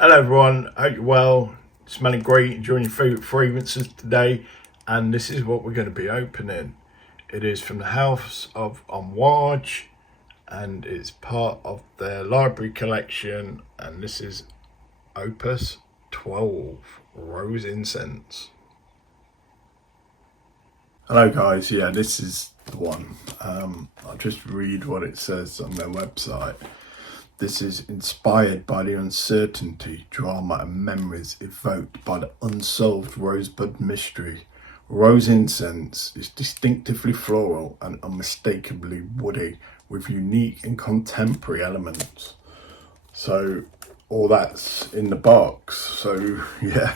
Hello everyone, hope you're well, smelling great, enjoying your favourite fragrances today, and this is what we're going to be opening. It is from the house of Amouage, and it's part of their library collection, and this is Opus XII, Rose Incense. Hello guys, yeah, this is the one. I'll just read what it says on their website. This is inspired by the uncertainty, drama and memories evoked by the unsolved rosebud mystery. Rose Incense is distinctively floral and unmistakably woody with unique and contemporary elements. So all that's in the box. So yeah,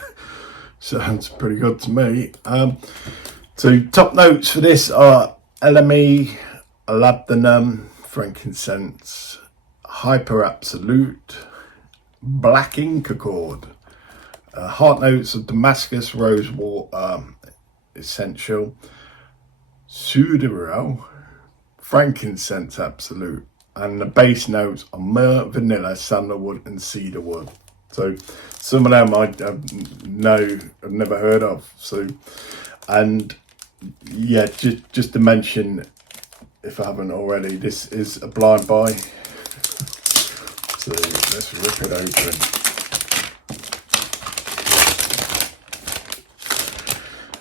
sounds pretty good to me. So top notes for this are Elemi, Olibanum, Frankincense, Hyper Absolute, Black Ink Accord, heart notes of Damascus rose water, essential, Suederal, Frankincense Absolute, and the base notes are Myrrh, vanilla, sandalwood, and cedarwood. So some of them I I've never heard of. So, and yeah, just to mention, if I haven't already, this is a blind buy. So let's rip it open.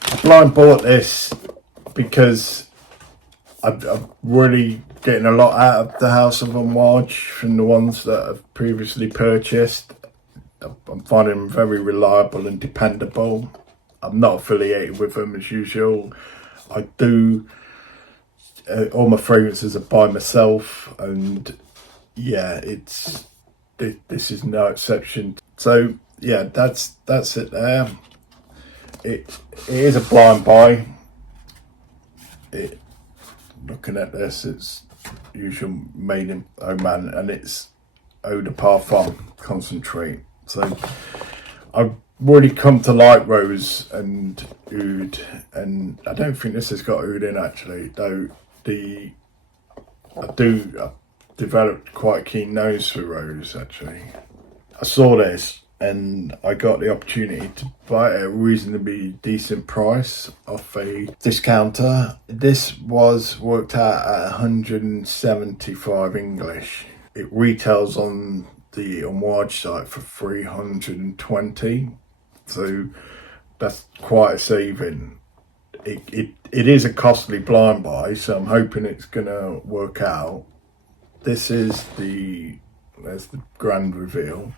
I blind bought this because I'm really getting a lot out of the House of Amouage from the ones that I've previously purchased. I'm finding them very reliable and dependable. I'm not affiliated with them as usual. I do all my fragrances are by myself, and yeah, this is no exception. So yeah, that's it there. It is a blind buy. Looking at this, it's usual made in Oman, and it's eau de parfum concentrate. So I've really come to like rose and oud, and I don't think this has got oud in actually, though. I've developed quite a keen nose for rose actually. I saw this and I got the opportunity to buy it at a reasonably decent price off a discounter. This was worked out at 175 English. It retails on the Amouage site for 320, so that's quite a saving. It is a costly blind buy, so I'm hoping it's gonna work out. There's the grand reveal.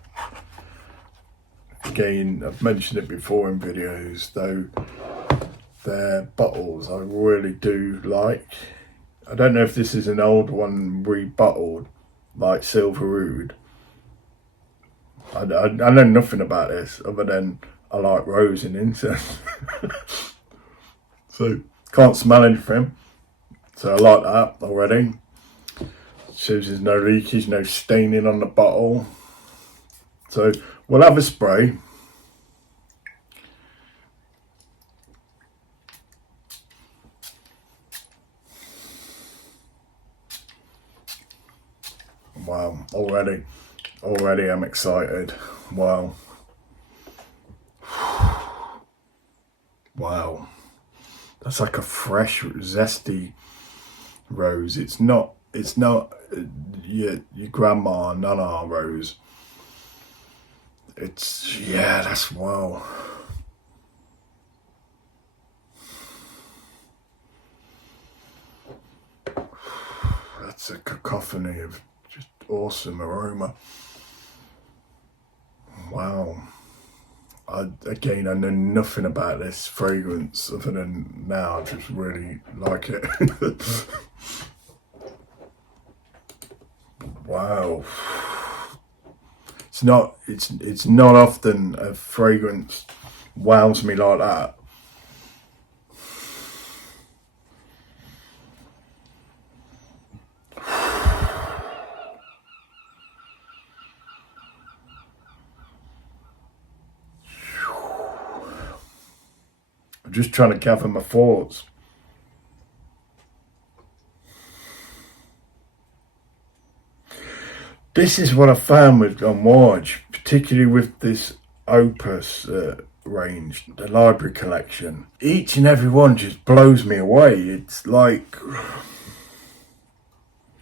Again, I've mentioned it before in videos, though their bottles I really do like. I don't know if this is an old one rebottled, like Silver Oud. I know nothing about this other than I like rose and incense. So can't smell anything, so I like that already. Shows there's no leakage, no staining on the bottle. So we'll have a spray. Wow, already I'm excited. Wow. Wow. That's like a fresh, zesty rose. It's not your grandma nana rose. It's, yeah, that's wow. That's a cacophony of just awesome aroma. Wow. Again, I know nothing about this fragrance other than now I just really like it. Wow. It's not often a fragrance wows me like that. I'm just trying to gather my thoughts. This is what I found with Amouage, particularly with this Opus range, the library collection. Each and every one just blows me away. It's like,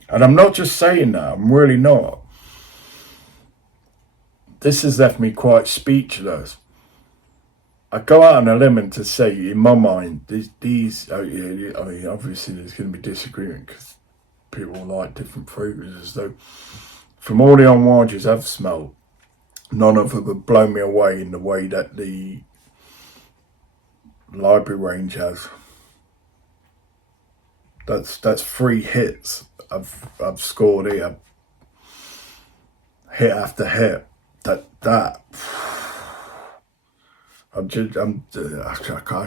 and I'm not just saying that, I'm really not. This has left me quite speechless. I go out on a limb to say, in my mind, these I mean, obviously there's going to be disagreement because people like different fragrances, though. From all the Amouages I've smelled, none of them have blown me away in the way that the library range has. That's 3 hits I've scored here, hit after hit. I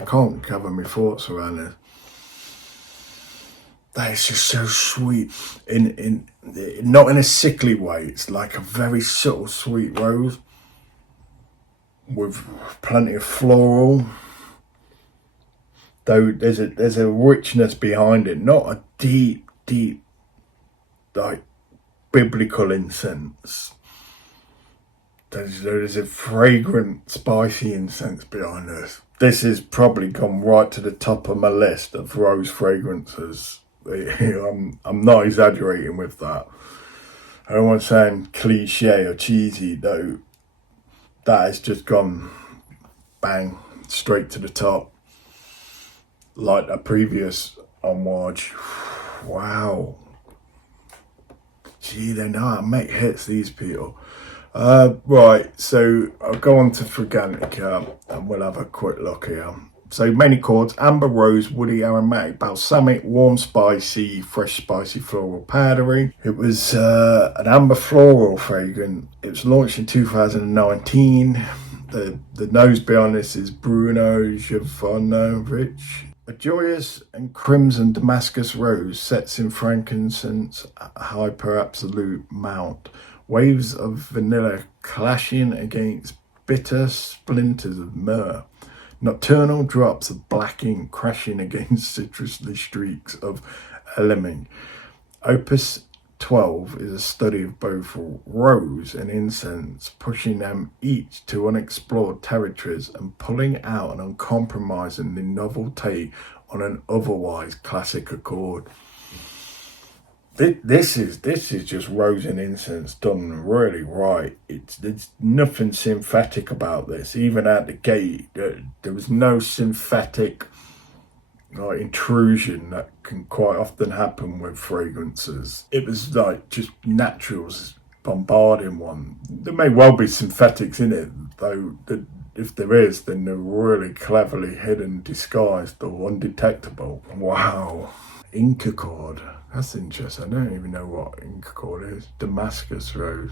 can't gather my thoughts around it. That is just so sweet, in not in a sickly way. It's like a very subtle sweet rose with plenty of floral. Though there's a richness behind it, not a deep like biblical incense. There's a fragrant, spicy incense behind this. This has probably gone right to the top of my list of rose fragrances. I'm not exaggerating with that. I don't want to sound cliche or cheesy, though. That has just gone bang straight to the top, like a previous Amouage. Wow. Gee, they know how to make hits, these people. Right, so I'll go on to Fragrantica and we'll have a quick look here. So many chords: amber, rose, woody, aromatic, balsamic, warm, spicy, fresh, spicy, floral, powdery. It was an amber floral fragrance. It was launched in 2019. The nose behind this is Bruno Jovanovic. A joyous and crimson Damascus rose sets in frankincense hyper absolute mount. Waves of vanilla clashing against bitter splinters of myrrh. Nocturnal drops of black ink crashing against citrusy streaks of Elemi. Opus XII is a study of both rose and incense, pushing them each to unexplored territories and pulling out an uncompromisingly novel take on an otherwise classic accord. This is just rose and incense done really right. There's nothing synthetic about this. Even at the gate, there was no synthetic intrusion that can quite often happen with fragrances. It was like just naturals bombarding one. There may well be synthetics in it, though. If there is, then they're really cleverly hidden, disguised, or undetectable. Wow. Inca cord. That's interesting. I don't even know what Inca cord is. Damascus rose.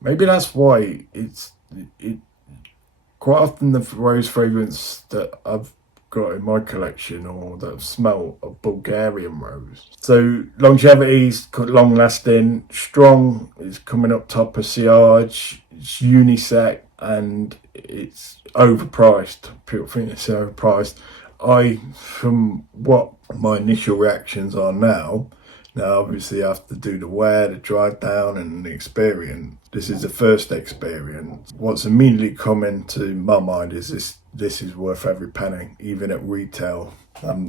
Maybe that's why it quite often the rose fragrance that I've got in my collection or that I've smelled of Bulgarian rose. So longevity is long lasting, strong, is coming up top of Sillage, it's unisex, and it's overpriced. People think it's overpriced. From what my initial reactions are now obviously I have to do the wear, the dry down and the experience. This is the first experience. What's immediately come into my mind is this is worth every penny, even at retail.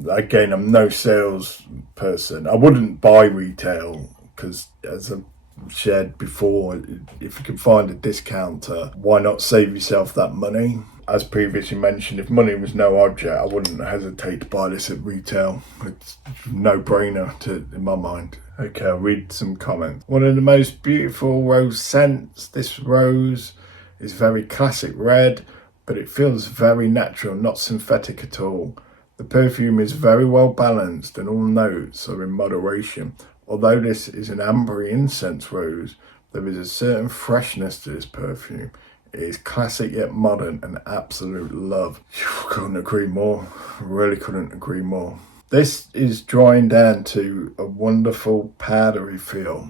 Again, I'm no sales person. I wouldn't buy retail because, as I've shared before, if you can find a discounter, why not save yourself that money? As previously mentioned, if money was no object, I wouldn't hesitate to buy this at retail. It's no brainer in my mind. Okay, I'll read some comments. One of the most beautiful rose scents. This rose is very classic red, but it feels very natural, not synthetic at all. The perfume is very well balanced and all notes are in moderation. Although this is an ambery incense rose, there is a certain freshness to this perfume. It is classic yet modern and absolute love. Couldn't agree more. Really couldn't agree more. This is drying down to a wonderful powdery feel.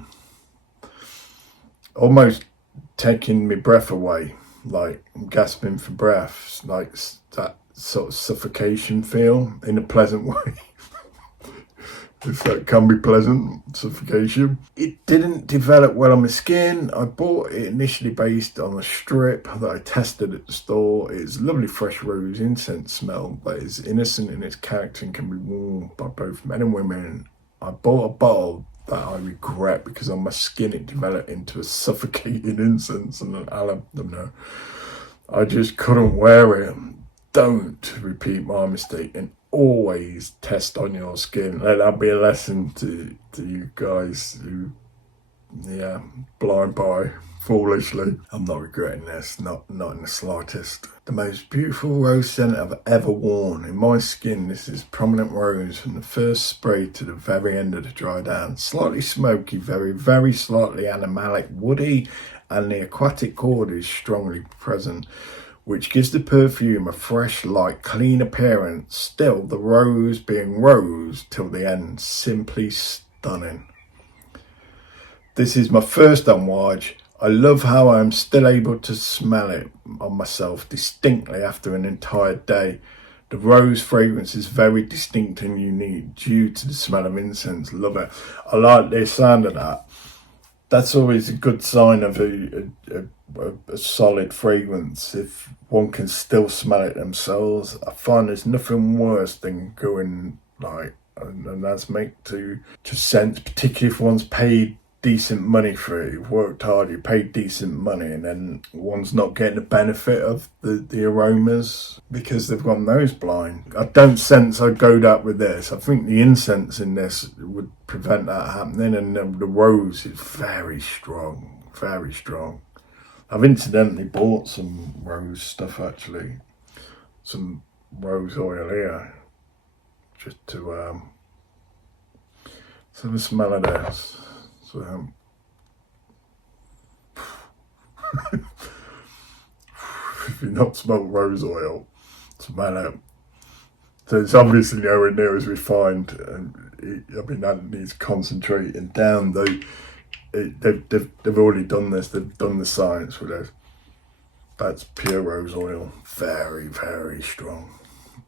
Almost taking my breath away. Like I'm gasping for breath. Like that sort of suffocation feel in a pleasant way. if that can be pleasant, suffocation. It didn't develop well on my skin. I bought it initially based on a strip that I tested at the store. It's lovely fresh rose incense smell that is innocent in its character and can be worn by both men and women. I bought a bottle that I regret because on my skin it developed into a suffocating incense and an Olibanum. I just couldn't wear it. Don't repeat my mistake and always test on your skin. Let that be a lesson to you guys who, blind buy foolishly. I'm not regretting this, not in the slightest. The most beautiful rose scent I've ever worn. In my skin, this is prominent rose from the first spray to the very end of the dry down. Slightly smoky, very, very slightly animalic, woody, and the aquatic chord is strongly present, which gives the perfume a fresh, light, clean appearance. Still, the rose being rose till the end, simply stunning. This is my first Amouage. I love how I am still able to smell it on myself distinctly after an entire day. The rose fragrance is very distinct and unique due to the smell of incense. Love it. I like the sound of that. That's always a good sign of a solid fragrance, if one can still smell it themselves. I find there's nothing worse than going and that's make to scents, particularly if one's paid decent money for it. You've worked hard, you paid decent money, and then one's not getting the benefit of the aromas because they've gone nose blind. I don't sense I'd go that with this. I think the incense in this would prevent that happening, and the rose is very strong, very strong. I've incidentally bought some rose stuff actually, some rose oil here, just to have a smell of this. So, if you've not smelled rose oil, smell it. So it's obviously nowhere near as refined, and that needs concentrating down. Though they've already done this. They've done the science with it. That's pure rose oil. Very, very strong.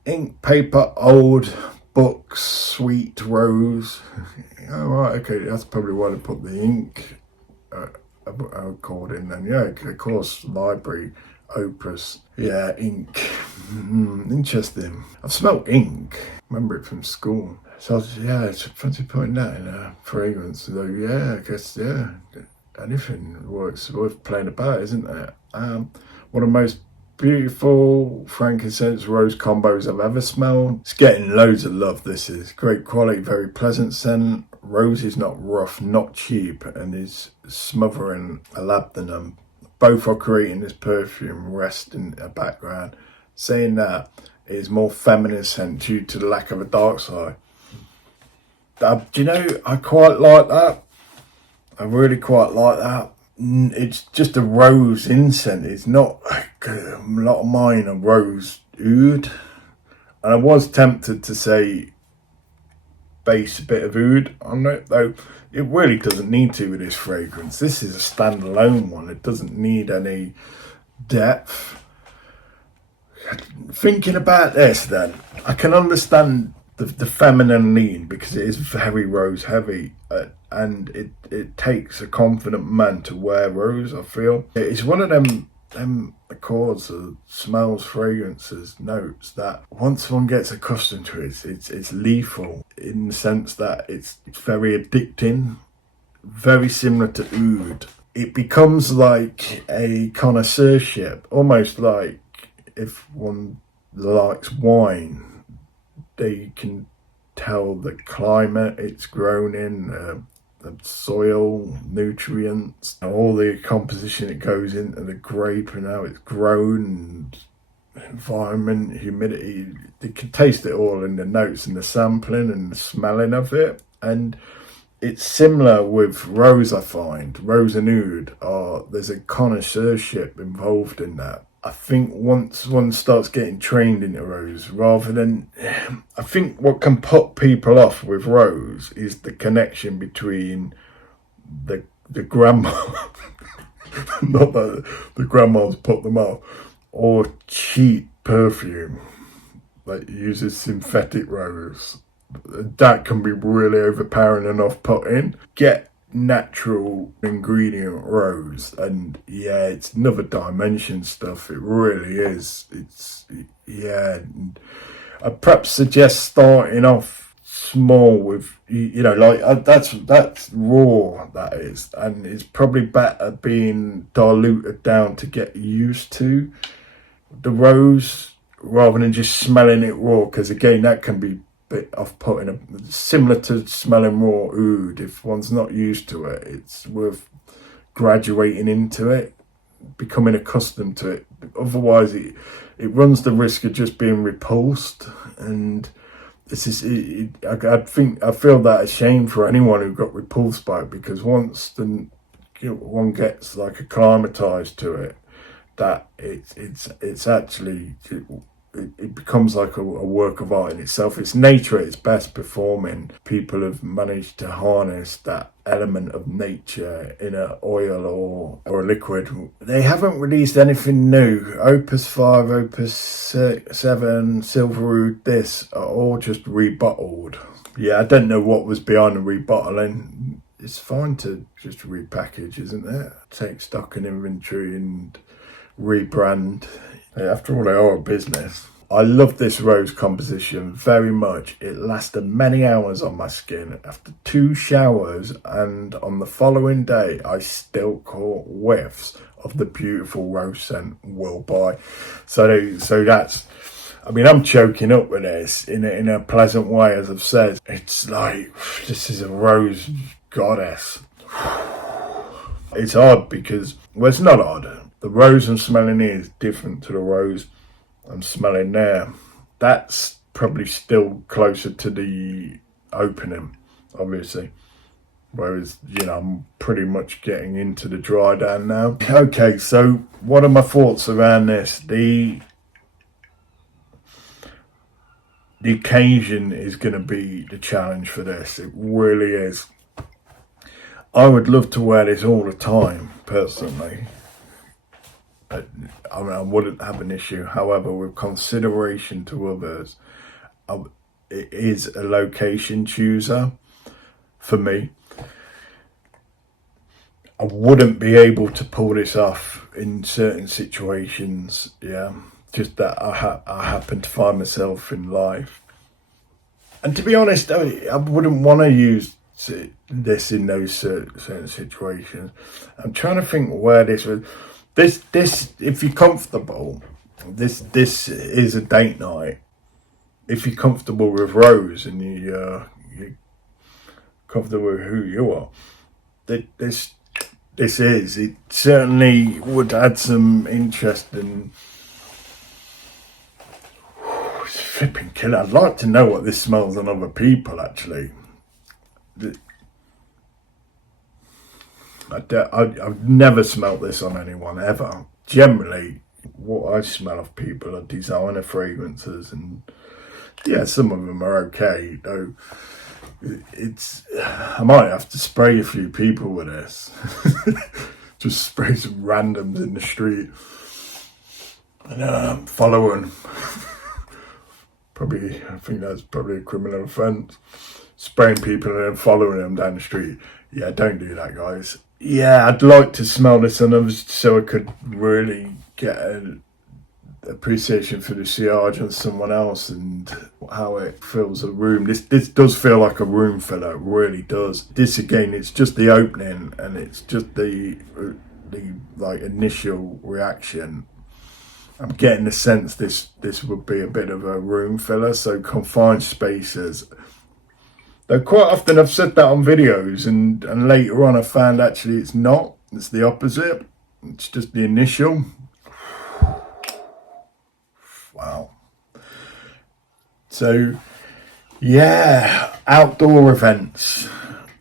Ink, paper, old books, sweet rose. Oh, right, okay, that's probably why they put the ink called in then. Yeah, of course, library, Opus. Yeah, ink. Interesting. I've smelled ink. Remember it from school. So, it's fancy putting that in a fragrance. So, I guess, anything works, worth playing about, isn't it? One of the most beautiful frankincense rose combos I've ever smelled. It's getting loads of love. This is great quality, very pleasant scent. Rose is not rough, not cheap, and is smothering Olibanum. Both are creating this perfume rest in a background. Saying that, it is more feminine scent due to the lack of a dark side. Do you know, I quite like that. I really quite like that. It's just a rose incense. It's not like a lot of mine are rose oud. And I was tempted to say base a bit of oud on it, though it really doesn't need to with this fragrance. This is a standalone one. It doesn't need any depth. Thinking about this then, I can understand the feminine lean because it is very rose heavy, and it takes a confident man to wear rose. I feel it's one of them accords of smells, fragrances, notes that once one gets accustomed to it, it's lethal in the sense that it's very addicting, very similar to oud. It becomes like a connoisseurship, almost like if one likes wine. They can tell the climate it's grown in, the soil, nutrients, all the composition it goes into the grape and how it's grown, and environment, humidity. They can taste it all in the notes and the sampling and the smelling of it. And it's similar with rose, I find. Rose and oud, there's a connoisseurship involved in that. I think once one starts getting trained into rose, I think what can put people off with rose is the connection between the grandma, not that the grandmas put them off, or cheap perfume that uses synthetic rose. that can be really overpowering and off-putting. Get natural ingredient rose, and yeah, it's another dimension stuff. It really is. It's, yeah, I'd perhaps suggest starting off small with, you know, like that's raw, that is, and it's probably better being diluted down to get used to the rose rather than just smelling it raw, because again, that can be bit off-putting, similar to smelling raw oud. If one's not used to it, it's worth graduating into it, becoming accustomed to it. Otherwise, it runs the risk of just being repulsed. And this is, I feel that ashamed for anyone who got repulsed by it, because once one gets like acclimatized to it, that it's actually, it becomes like a work of art in itself. It's nature at its best performing. People have managed to harness that element of nature in an oil or a liquid. They haven't released anything new. Opus 5, Opus 7, Cedarwood, this are all just rebottled. Yeah, I don't know what was behind the rebottling. It's fine to just repackage, isn't it? Take stock and inventory and rebrand. After all, they are a business. I love this rose composition very much. It lasted many hours on my skin after 2 showers, and on the following day I still caught whiffs of the beautiful rose scent will buy. So that's, I mean, I'm choking up with this in a pleasant way, as I've said. It's like, this is a rose goddess. It's odd because, well, it's not odd. The rose I'm smelling here is different to the rose I'm smelling there. That's probably still closer to the opening, obviously. Whereas, you know, I'm pretty much getting into the dry down now. Okay, so what are my thoughts around this? The occasion is going to be the challenge for this. It really is. I would love to wear this all the time, personally. I mean, I wouldn't have an issue. However, with consideration to others, it is a location chooser for me. I wouldn't be able to pull this off in certain situations. Yeah, just that I happen to find myself in life. And to be honest, I wouldn't want to use this in those certain situations. I'm trying to think where this was. This, if you're comfortable, this is a date night. If you're comfortable with rose and you're comfortable with who you are, this is. It certainly would add some interest and it's flipping killer. I'd like to know what this smells on other people, actually. I've never smelt this on anyone, ever. Generally, what I smell of people are designer fragrances, and yeah, some of them are okay, though. I might have to spray a few people with this. Just spray some randoms in the street and follow them. I think that's probably a criminal offence. Spraying people and then following them down the street. Yeah, don't do that, guys. Yeah, I'd like to smell this on others so I could really get an appreciation for the sillage on someone else and how it fills a room. This does feel like a room filler, it really does. This again, it's just the opening and it's just the like initial reaction. I'm getting the sense this would be a bit of a room filler, so confined spaces. Though quite often I've said that on videos and later on I found actually it's not. It's the opposite. It's just the initial. Wow. So, yeah, outdoor events.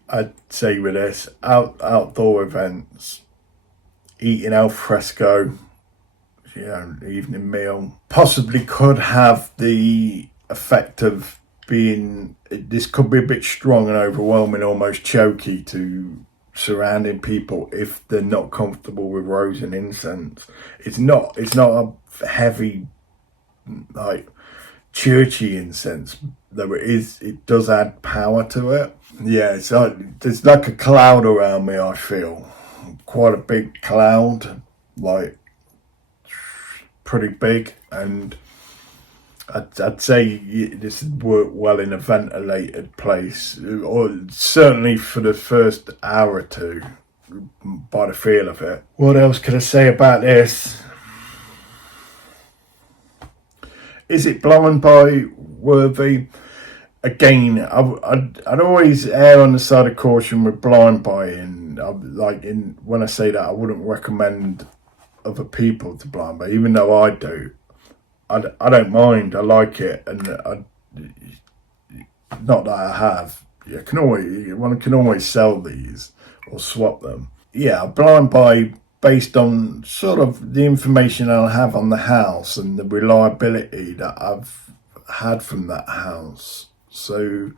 I'd say with this, outdoor events. Eating al fresco, evening meal. Possibly could have the effect of being, this could be a bit strong and overwhelming, almost choky to surrounding people if they're not comfortable with rose and incense. It's not a heavy, like, churchy incense, though it does add power to it. Yeah, it's like there's like a cloud around me. I feel quite a big cloud, like pretty big, and I'd say this would work well in a ventilated place, or certainly for the first hour or two, by the feel of it. What else could I say about this? Is it blind buy worthy? Again, I'd always err on the side of caution with blind buying. When I say that, I wouldn't recommend other people to blind buy, even though I do. I don't mind. I like it, and not that I have. One can always sell these or swap them. Yeah, blind buy based on sort of the information I'll have on the house and the reliability that I've had from that house. So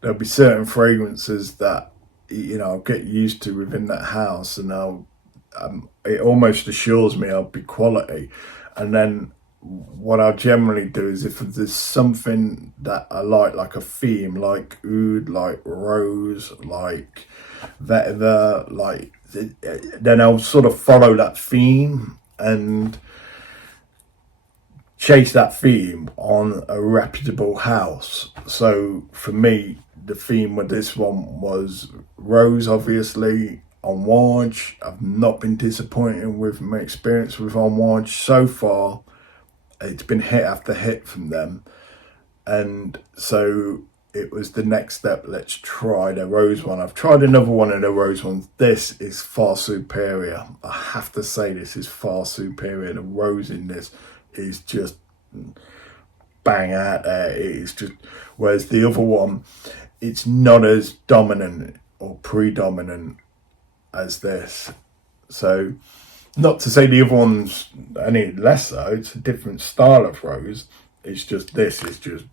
there'll be certain fragrances that I'll get used to within that house, and it almost assures me I'll be quality. And then what I'll generally do is, if there's something that I like a theme, like oud, like rose, like vetiver, then I'll sort of follow that theme and chase that theme on a reputable house. So for me, the theme with this one was rose, obviously. Amouage, I've not been disappointed with my experience with Amouage so far. It's been hit after hit from them, and so it was the next step. Let's try the rose one. I've tried another one of the rose ones. This is far superior. I have to say, this is far superior. The rose in this is just bang out there. It's just, whereas the other one, it's not as dominant or predominant as this. So, not to say the other one's any less so. It's a different style of rose. It's just, this is just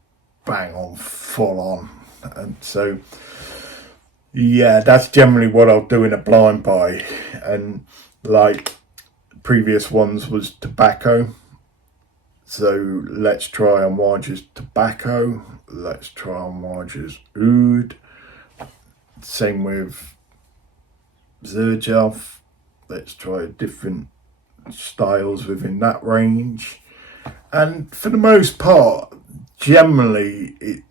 bang on, full on. And so, yeah, that's generally what I'll do in a blind buy. And like previous ones was tobacco. So let's try Amouage's tobacco. Let's try Amouage's oud. Same with Suederal. Let's try different styles within that range. And for the most part, generally, it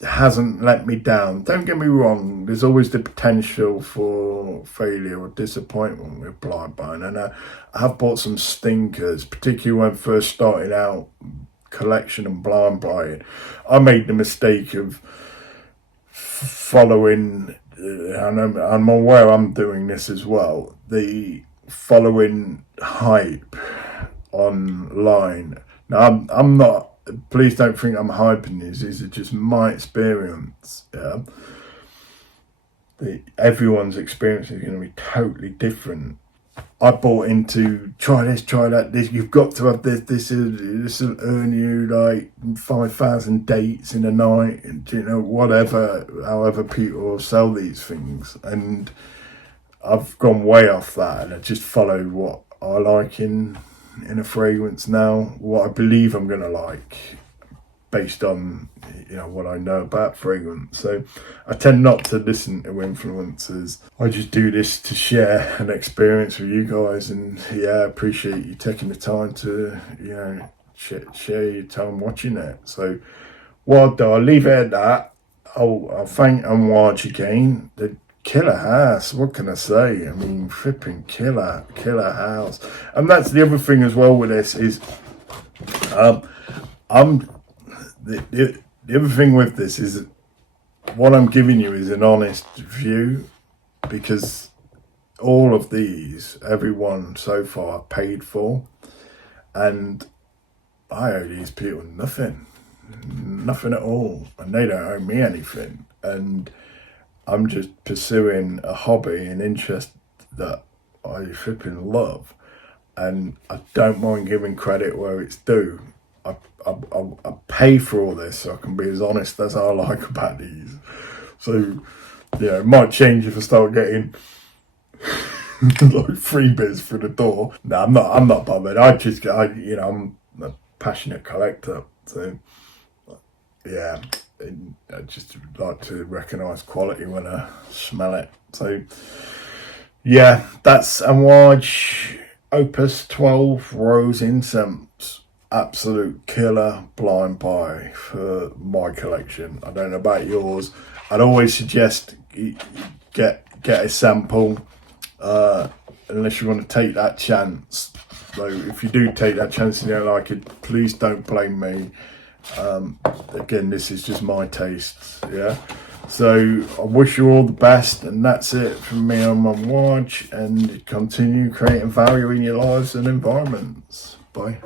hasn't let me down. Don't get me wrong, there's always the potential for failure or disappointment with blind buying. And I have bought some stinkers, particularly when first starting out collection and blind buying. I made the mistake of following, and I'm aware I'm doing this as well, the following hype online. Now, I'm not, please don't think I'm hyping these are just my experience. Yeah, everyone's experience is going to be totally different. I bought into try this, try that. This, you've got to have this. This will earn you like 5,000 dates in a night, and whatever. However, people sell these things, and I've gone way off that, and I just follow what I like in a fragrance now, what I believe I'm gonna like, based on what I know about fragrance. So I tend not to listen to influencers. I just do this to share an experience with you guys, and I appreciate you taking the time to share your time watching it. So what I'll do, I'll leave it at that. I'll thank Amouage again. The killer house, what can I say? I mean, flipping killer house. And that's the other thing as well with this is the other thing with this is what I'm giving you is an honest view, because all of these, everyone so far paid for, and I owe these people nothing at all, and they don't owe me anything, and I'm just pursuing a hobby and interest that I flipping love, and I don't mind giving credit where it's due. I pay for all this, so I can be as honest as I like about these. So, it might change if I start getting like freebies through the door. No, I'm not bothered. I'm a passionate collector. So, yeah, I just like to recognise quality when I smell it. So yeah, that's Amouage Opus 12 Rose Incense. Absolute killer blind buy for my collection. I don't know about yours. I'd always suggest you get a sample, unless you want to take that chance. So if you do take that chance and you don't like it, please don't blame me. Again, this is just my taste. Yeah. So I wish you all the best, and that's it from me on my watch. And continue creating value in your lives and environments. Bye.